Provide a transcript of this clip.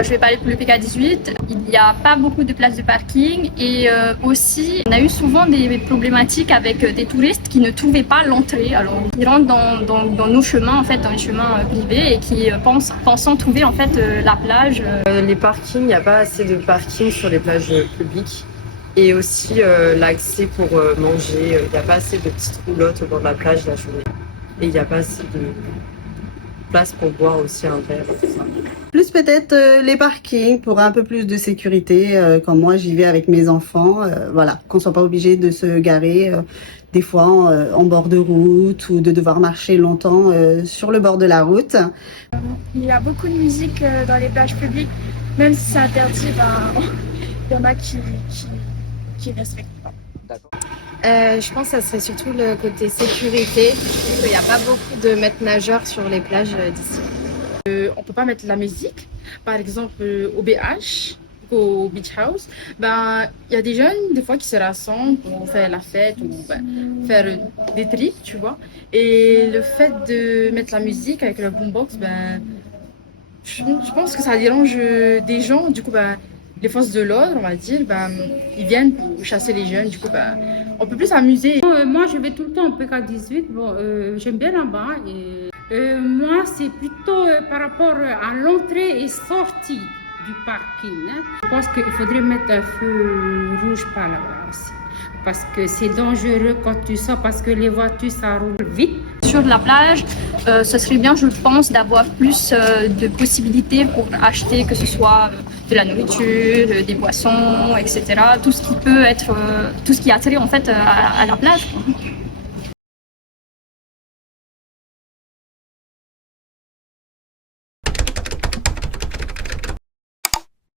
Je vais parler pour le PK18. Il n'y a pas beaucoup de places de parking et aussi on a eu souvent des problématiques avec des touristes qui ne trouvaient pas l'entrée. Alors ils rentrent dans nos chemins en fait, dans les chemins privés et qui pensant trouver en fait la plage. Les parkings, il n'y a pas assez de parking sur les plages publiques. Et aussi l'accès pour manger, il n'y a pas assez de petites roulottes au bord de la plage la journée. Et il n'y a pas assez de place pour boire aussi un verre et tout ça. Plus peut-être les parkings pour un peu plus de sécurité. Quand moi j'y vais avec mes enfants, voilà, qu'on soit pas obligé de se garer des fois en bord de route ou de devoir marcher longtemps sur le bord de la route. Il y a beaucoup de musique dans les plages publiques, même si c'est interdit, il y en a qui respectent pas. Je pense que ça serait surtout le côté sécurité. Il n'y a pas beaucoup de maîtres nageurs sur les plages d'ici. On peut pas mettre de la musique. Par exemple, au BH, au Beach House, il y a des jeunes, des fois, qui se rassemblent pour faire la fête ou faire des trips, tu vois. Et le fait de mettre la musique avec le boombox, je pense que ça dérange des gens. Du coup, les forces de l'ordre, on va dire, ils viennent pour chasser les jeunes. Du coup, on peut plus s'amuser. Moi, je vais tout le temps au PK18. J'aime bien là-bas. Moi, c'est plutôt par rapport à l'entrée et sortie du parking. Je pense qu'il faudrait mettre un feu rouge par là-bas aussi. Parce que c'est dangereux quand tu sors, parce que les voitures, ça roule vite. Sur la plage, ce serait bien, je pense, d'avoir plus de possibilités pour acheter, que ce soit de la nourriture, des boissons, etc. Tout ce qui peut être, tout ce qui a trait en fait à la plage, quoi.